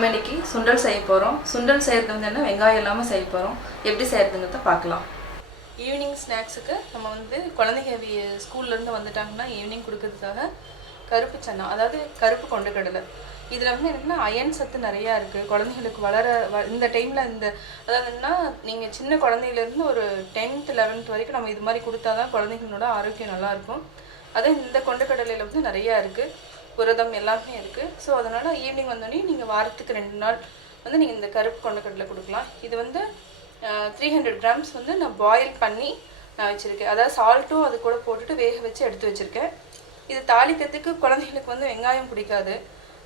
நம்ம இன்னைக்கு சுண்டல் செய்ய போகிறோம். சுண்டல் செய்கிறது வந்து என்ன, வெங்காயம் இல்லாமல் செய்ய போகிறோம். எப்படி செய்கிறதுங்கிறத பார்க்கலாம். ஈவினிங் ஸ்நாக்ஸுக்கு நம்ம வந்து குழந்தைங்க ஸ்கூல்லேருந்து வந்துட்டாங்கன்னா ஈவினிங் கொடுக்கறதுக்காக கருப்பு சன்னா, அதாவது கருப்பு கொண்ட கடலை. இதில் வந்து என்னென்னா அயன் சத்து நிறையா இருக்குது. குழந்தைங்களுக்கு இந்த டைமில் அதாவதுன்னா நீங்கள் சின்ன குழந்தையிலேருந்து ஒரு 10th 11th வரைக்கும் நம்ம இது மாதிரி கொடுத்தா தான் குழந்தைங்களோட ஆரோக்கியம் நல்லாயிருக்கும். அதே இந்த கொண்டக்கடலையில் வந்து நிறையா இருக்குது, புரதம் எல்லாமே இருக்குது. ஸோ அதனால் ஈவினிங் வந்தோடனே நீங்கள் வாரத்துக்கு 2 நாள் வந்து நீங்கள் இந்த கருப்பு கொண்டக்கடலை கொடுக்கலாம். இது வந்து 300 கிராம்ஸ் வந்து நான் பாயில் பண்ணி நான் வச்சுருக்கேன். அதாவது சால்ட்டும் அது கூட போட்டுட்டு வேக வச்சு எடுத்து வச்சுருக்கேன். இது தாளிக்கிறதுக்கு குழந்தைங்களுக்கு வந்து வெங்காயம் பிடிக்காது.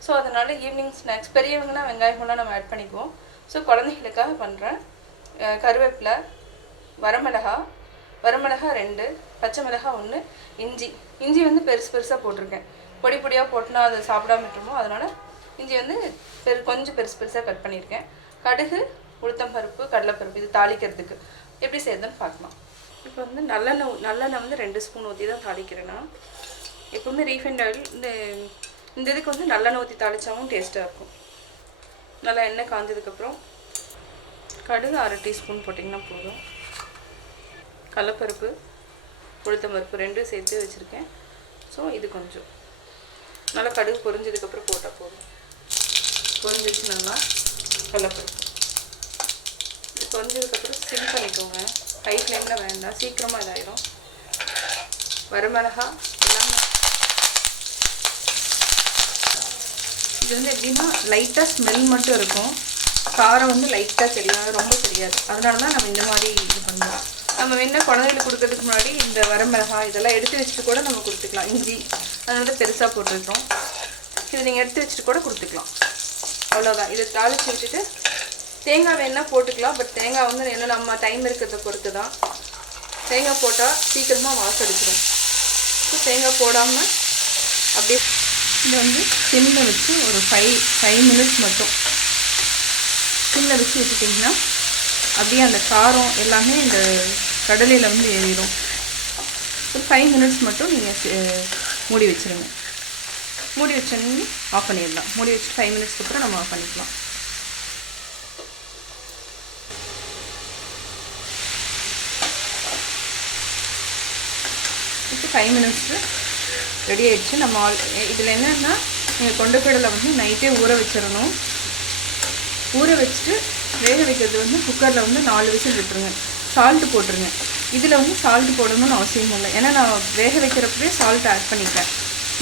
ஸோ அதனால் ஈவினிங் ஸ்நாக்ஸ் பெரியவங்கன்னா வெங்காயமெல்லாம் நம்ம ஆட் பண்ணிக்குவோம். ஸோ குழந்தைங்களுக்காக பண்ணுறேன். கருவேப்பிலை, வரமிளகா 2, பச்சை மிளகாய் 1, இஞ்சி வந்து பெருசாக போட்டிருக்கேன். பொடி பொடியாக போட்டுனா அதை சாப்பிடாம விட்டுருமோ, அதனால் இஞ்சி வந்து கொஞ்சம் பெருசாக கட் பண்ணியிருக்கேன். கடுகு, உளுத்தம்பருப்பு, கடலைப்பருப்பு இது தாளிக்கிறதுக்கு எப்படி செய்யறதுன்னு பார்க்கலாம். இப்போ வந்து நல்லெண்ணெய் வந்து 2 ஸ்பூன் ஊற்றி தான் தாளிக்கிறேன்னா. எப்போவுமே ரீஃபைண்ட் ஆயில் இந்த இதுக்கு வந்து நல்லெண்ணெய் ஊற்றி தாளித்தாவும் டேஸ்ட்டாக இருக்கும். நல்லா எண்ணெய் காஞ்சதுக்கப்புறம் கடுகு 1/2 டீஸ்பூன் போட்டிங்கன்னா போதும். கடலைப்பருப்பு, உளுத்தம்பருப்பு 2 சேர்த்து வச்சுருக்கேன். ஸோ இது கொஞ்சம் நல்லா கடுகு பொரிஞ்சதுக்கப்புறம் போட்டால் போதும். பொரிஞ்சிச்சு நல்லா கடலைப்பருப்பு. இது பொரிஞ்சதுக்கப்புறம் சிம் பண்ணிக்கோங்க. ஹை ஃப்ளேமில் வேண்டாம், சீக்கிரமாக இதாயிடும். வரமிளகா எல்லாமே இது வந்து எப்படின்னா லைட்டாக ஸ்மெல் மட்டும் இருக்கும். காரம் வந்து லைட்டாக தெரியாது, ரொம்ப தெரியாது. அதனால தான் நம்ம இந்த மாதிரி இது பண்ணுவோம். நம்ம வேணால் குழந்தைங்களுக்கு கொடுக்கறதுக்கு முன்னாடி இந்த வரமிளகாய் இதெல்லாம் எடுத்து வச்சுட்டு கூட நம்ம கொடுத்துக்கலாம். இஞ்சி அதனால தான் பெருசாக போட்டுருக்கோம். இதை நீங்கள் எடுத்து வச்சுட்டு கூட கொடுத்துக்கலாம். அவ்வளோதான். இதை தாளித்து வச்சுட்டு தேங்காய் வேணால் போட்டுக்கலாம். பட் தேங்காய் வந்து என்ன நம்ம டைம் இருக்கிறத பொறுத்து தான். தேங்காய் போட்டால் சீக்கிரமாக வாசடிச்சிடும். ஸோ தேங்காய் போடாமல் அப்படியே இதை வந்து சிம்மில் வச்சு ஒரு 5 மினிட்ஸ் மட்டும் சிம்மில் வச்சு வச்சுட்டிங்கன்னா அப்படியே அந்த காரம் எல்லாமே இந்த கடலையில் வந்து ஏறிடும். ஒரு 5 மினிட்ஸ் மட்டும் நீங்கள் மூடி வச்சுருங்க. மூடி வச்சோன்னு ஆஃப் பண்ணிடலாம். மூடி வச்சு 5 மினிட்ஸ்க்கு அப்புறம் நம்ம ஆஃப் பண்ணிக்கலாம். இப்போ 5 மினிட்ஸு ரெடி ஆகிடுச்சு. நம்ம இதில் என்னென்னா நீங்கள் கொண்டக்கடலை வந்து நைட்டே ஊற வச்சிடணும். ஊற வச்சுட்டு வேக வைக்கிறது வந்து குக்கரில் வந்து 4 விசில் விட்டுருங்க. சால்ட்டு போட்டுருங்க. இதில் வந்து சால்ட்டு போடணும்னு அவசியம் இல்லை, ஏன்னா நான் வேக வைக்கிறப்பவே சால்ட் ஆட் பண்ணிப்பேன்.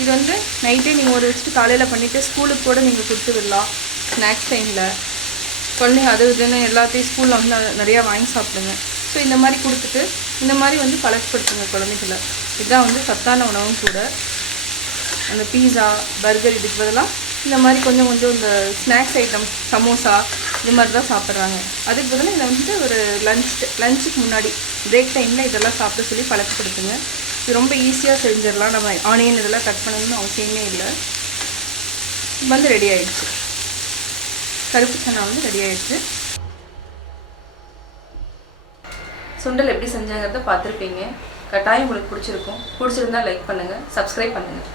இது வந்து நைட்டே நீங்கள் ஊற வச்சுட்டு காலையில் பண்ணிவிட்டு ஸ்கூலுக்கு கூட நீங்கள் கொடுத்து விடலாம். ஸ்நாக்ஸ் டைமில் குழந்தைங்க அது இதுன்னு எல்லாத்தையும் ஸ்கூலில் வந்து நிறையா வாங்கி சாப்பிடுங்க. ஸோ இந்த மாதிரி கொடுத்துட்டு இந்த மாதிரி வந்து பழக்கப்படுத்துங்க குழந்தைகளை. இதுதான் வந்து சத்தான உணவும் கூட. அந்த பீஸா, பர்கர் இதுக்கு பதிலாக இந்த மாதிரி கொஞ்சம் இந்த ஸ்நாக்ஸ் ஐட்டம், சமோசா இது மாதிரி தான் சாப்பிட்றாங்க. அதுக்கு பதிலாக இதை வந்துட்டு ஒரு லஞ்சுக்கு முன்னாடி பிரேக் டைமில் இதெல்லாம் சாப்பிட சொல்லி பழக்கப்படுத்துங்க. இது ரொம்ப ஈஸியாக செஞ்சிடலாம். நம்ம ஆனியன் இதெல்லாம் கட் பண்ணணும்னு அவசியமே இல்லை. வந்து ரெடி ஆகிடுச்சு. கருப்பு சன்னா வந்து ரெடி ஆகிடுச்சு. சுண்டல் எப்படி செஞ்சாங்கிறத பார்த்துருப்பீங்க. கட்டாயம் உங்களுக்கு பிடிச்சிருக்கும். பிடிச்சிருந்தா லைக் பண்ணுங்கள், சப்ஸ்கிரைப் பண்ணுங்கள்.